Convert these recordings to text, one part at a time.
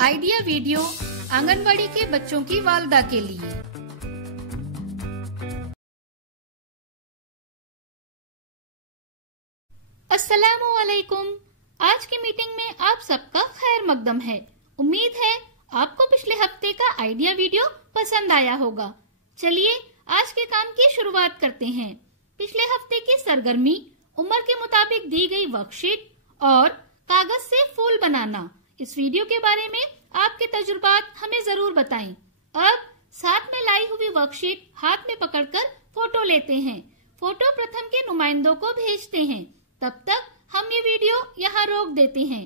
Idea video anganwadi के बच्चों की वालदा के लिए। अस्सलामु अलैकुम। आज की मीटिंग में आप सबका खैर मकदम है। उम्मीद है आपको पिछले हफ्ते का आइडिया वीडियो पसंद आया होगा। चलिए आज के काम की शुरुआत करते हैं। पिछले हफ्ते की सरगर्मी उम्र के मुताबिक दी गई वर्कशीट और कागज से फूल बनाना, इस वीडियो के बारे में आपके तजुर्बात हमें जरूर बताएं। अब साथ में लाई हुई वर्कशीट हाथ में पकड़कर फोटो लेते हैं। फोटो प्रथम के नुमाइंदों को भेजते हैं। तब तक हम ये वीडियो यहाँ रोक देते हैं।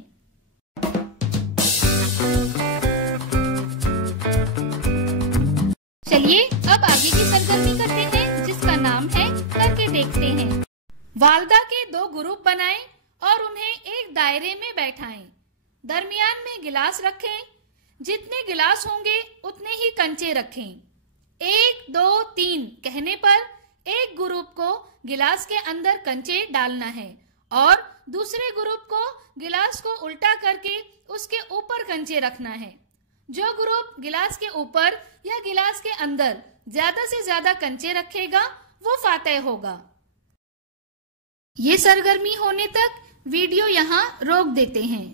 चलिए अब आगे की सरगर्मी करते हैं, जिसका नाम है करके देखते हैं। वालदा के 2 ग्रुप बनाएं और उन्हें एक दायरे में बैठाएं। दरमियान में गिलास रखें। जितने गिलास होंगे उतने ही कंचे रखें। 1, 2, 3 कहने पर एक ग्रुप को गिलास के अंदर कंचे डालना है और दूसरे ग्रुप को गिलास को उल्टा करके उसके ऊपर कंचे रखना है। जो ग्रुप गिलास के ऊपर या गिलास के अंदर ज्यादा से ज्यादा कंचे रखेगा वो फातेह होगा। ये सरगर्मी होने तक वीडियो यहाँ रोक देते हैं।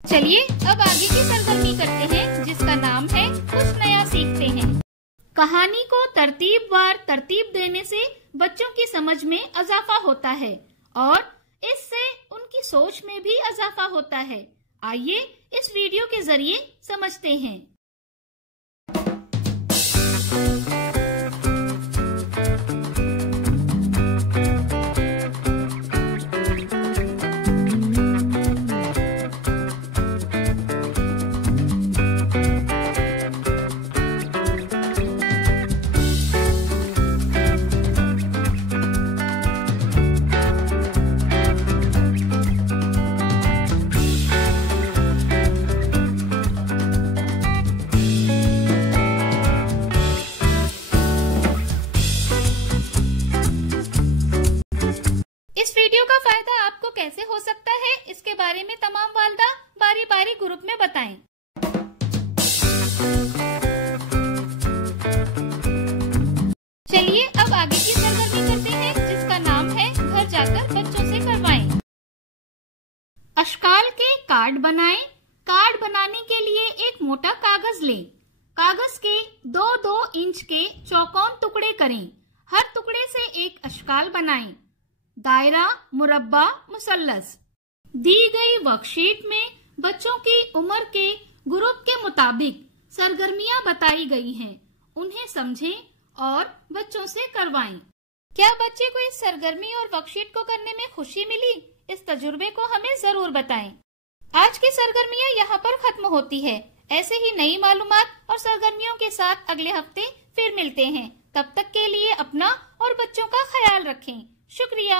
चलिए अब आगे की सरगर्मी करते हैं, जिसका नाम है कुछ नया सीखते हैं। कहानी को तरतीबवार तरतीब देने से बच्चों की समझ में इजाफा होता है और इससे उनकी सोच में भी इजाफा होता है। आइए इस वीडियो के जरिए समझते हैं। इस वीडियो का फायदा आपको कैसे हो सकता है, इसके बारे में तमाम वालदा बारी बारी ग्रुप में बताएं। चलिए अब आगे की सरगर्मी करते हैं, जिसका नाम है घर जाकर बच्चों से करवाएं। अशकाल के कार्ड बनाएं। कार्ड बनाने के लिए एक मोटा कागज लें। कागज के 2-2 इंच के चौकोन टुकड़े करें। हर टुकड़े से एक अशकाल बनाएं। दायरा, मुरब्बा, मुसल्लस। दी गई वर्कशीट में बच्चों की उम्र के ग्रुप के मुताबिक सरगर्मियां बताई गई हैं। उन्हें समझें और बच्चों से करवाएं। क्या बच्चे को इस सरगर्मी और वर्कशीट को करने में खुशी मिली? इस तजुर्बे को हमें जरूर बताएं। आज की सरगर्मियां यहाँ पर खत्म होती है। ऐसे ही नई मालूमात और सरगर्मियों के साथ अगले हफ्ते फिर मिलते हैं। तब तक के लिए अपना और बच्चों का ख्याल रखें। शुक्रिया।